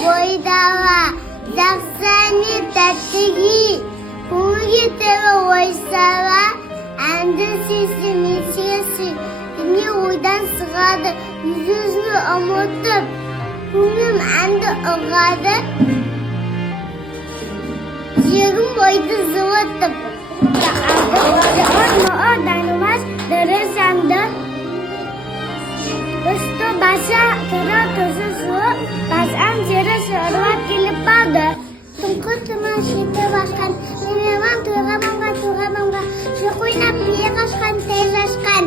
бойдала, жақсаны тәттігі, көңілге тәуі ойсала, әнді сесі мен сесі, дүние ойдан сығады, жүз-жүзіні ұмытып, көңілім әнді ұғады, жерім бойды зылытып. Данылас дұры жанды, үсті баса тұры тұзы суы, басан жері сұрылап келіп балды. Тұңқыр тұман шеті башқан, менеман туғаманға, шық ойнап бие қашқан, тез ашқан.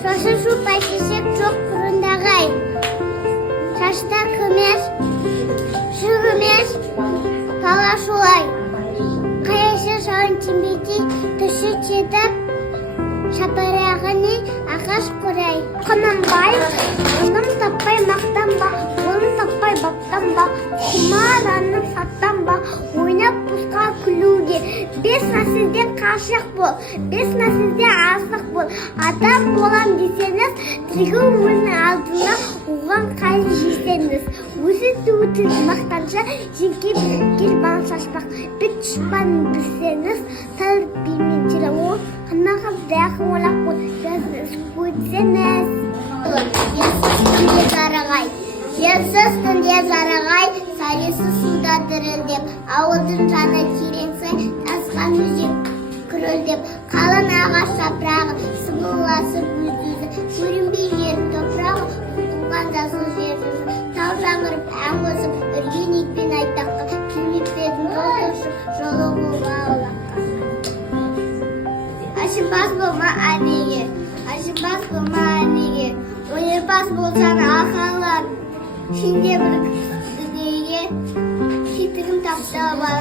Шошы шу пәшесек жоқ бұрындағай. Шашта күмес, шүгімес, пала шулай. Қаяшы шауын тимбети, түші четіп, шапарағыны ақаш құрай. Құнанбаев, ұным таппай мақтанба, оның таппай баптанба, құмаранның саттанба, ойнап бұсқа күлуге. 5 нәсілден қашық бол, 5 нәсілден асық бол. Адам болам десеңіз, тіргі өмірінің алдына оған қайын жесеңіз. Өзі түйітін мақтанша, жеңке кел бан шашпақ. Бет шықпанын білсеңіз, тал беймен жері ол, қанағым дәқы олақ бол, жазыңыз көйтсеңіз. Ерсіз түнде зарағай, саресі суда дірілдеп, ауылдың жаны тереңсай, тасқан өзек күрілдеп, қалын ағаш жапырағы, сыбыласып өзі, көрінбей жер топырағы, құлған жасыл жер жүзі, тау жаңырып әң өзіп, үрген екпен айтаққа, келмеппедің жол ұшып, жолы болға аулаққа. Ашынбас болма әнеге, ашынбас болма әнеге, өнерпаз болсан ақылын, сенде бір дүниеге, кетігім тапса бар